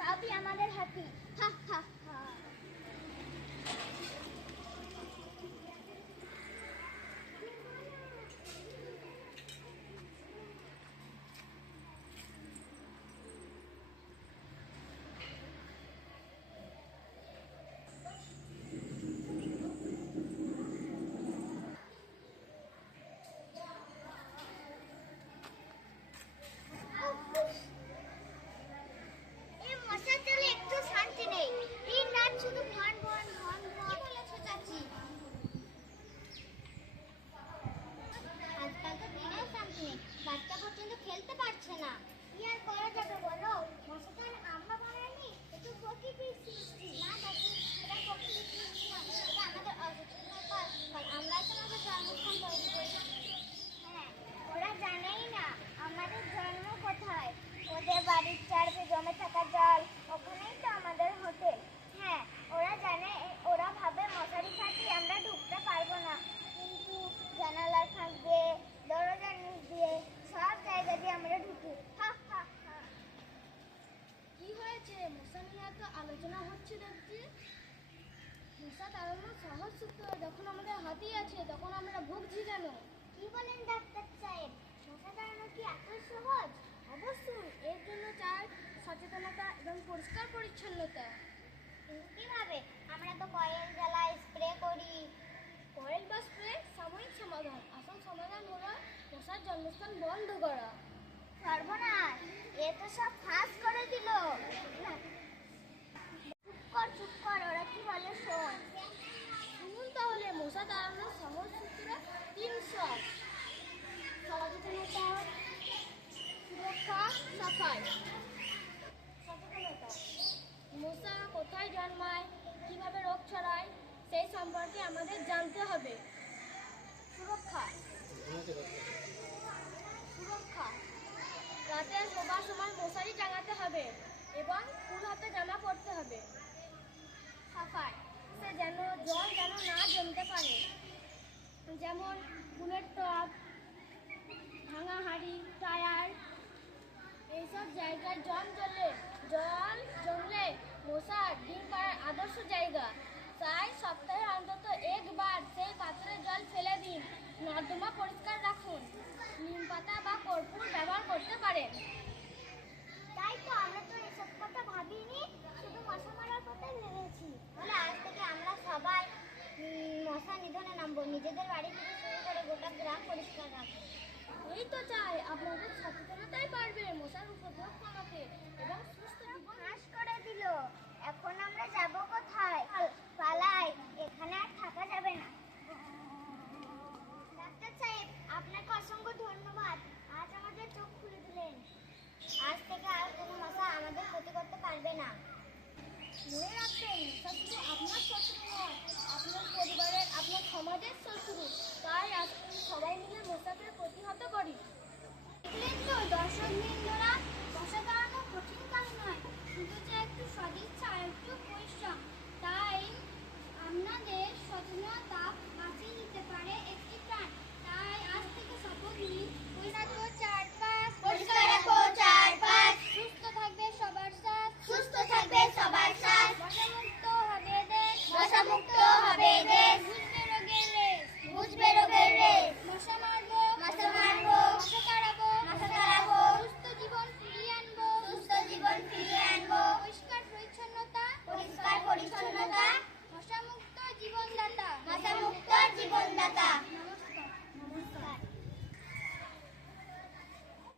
সবই আমাদের হাতি। হা হা হা। খেলতে পারছে না। কি আর করা যাবে বলো? মশাটা তো আর আমরা বানাইনি একটু প্রকৃতির সৃষ্টি। না চাচি এটা প্রকৃতির সৃষ্টি না এটা আমাদের অসচেতনতার ফল আমরাই তো আমাদের জন্মস্থান তৈরি করি হ্যাঁ ওরা জানেই না আমাদের জন্ম কোথায় ওদের বাড়ির চারপে জমে থাকা জল ওখানেই তো আমাদের হোটেল হ্যাঁ ওরা জানে এ- ওরা ভাবে মশারি খাটি আমরা ঢুকতে পারব না কিন্তু জানালার ফাঁক দিয়ে দরজার নিচ দিয়ে সব জায়গা দিয়ে আমরা ঢুকি হা হা হা কি হয়েছে মশা নিয়ে এত আলোচনা হচ্ছে দেখছি সূত্র যখন আমাদের হাতেই আছে তখন আমরা ভুগছি কেন? কি বলেন ডাক্তার সাহেব? মশা তাড়ানো কি এত সহজ? অবশ্যই এর জন্য চাই সচেতনতা এবং পরিষ্কার পরিচ্ছন্নতা। কীভাবে? আমরা তো কয়েল জ্বালাই স্প্রে করি। কয়েল বা স্প্রে সাময়িক সমাধান আসল সমাধান হলো মশার জন্মস্থান বন্ধ করা। সর্বনাশ এ তো সব ফাঁস করে দিল। চুপ কর চুপ কর ওরা কি বলে শোন। কোথায় জন্মায়, কীভাবে রোগ ছড়ায়, সেই সম্পর্কে আমাদের জানতে হবে। সুরক্ষা। সুরক্ষা। রাতে শোবার সময় মশারি টাঙাতে হবে এবং ফুল হাতে জামা পরতে হবে। সাফাই। সে যেন জল যেন না জমতে ভাঙা টায়ার এইসব জায়গায় জল জলে জল জমলে মশার ডিম পাড়ার আদর্শ জায়গা। তাই সপ্তাহে অন্তত একবার সেই পাত্রে জল ফেলে দিন। নর্দমা পরিষ্কার রাখুন। নিম পাতা বা কর্পূর ব্যবহার করতে পারেন। তাই তো আমরা তো এসব কথা ভাবিনি, শুধু মশা মারার কথাই ভেবেছি। তাহলে আজ থেকে আমরা সবাই মশা নিধনে নামবো। নিজেদের বাড়ি থেকে শুরু করে গোটা গ্রাম পরিষ্কার রাখব। এই তো চাই আপনাদের সচেতনতাই পারবে মশার উপদ্রব কমাতে এবং সুস্থ জীবন ফাঁস করে দিল। এখন আমরা যাব কোথায়? পালাই, এখানে আর থাকা যাবে না। ডাক্তার সাহেব, আপনাকে অসংখ্য ধন্যবাদ। আজ আমাদের চোখ খুলে দিলেন। আজ থেকে আর কোনো মশা আমাদের ক্ষতি করতে পারবে না। মনে রাখবেন, মশা শুধু আপনার নয়, আপনার পরিবারের, আপনার সমাজের শত্রু তাই আসুন সবাই মিলে মশাকে প্রতিহত করি দেখলেন তো দর্শক বৃন্দরা